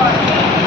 Thank you.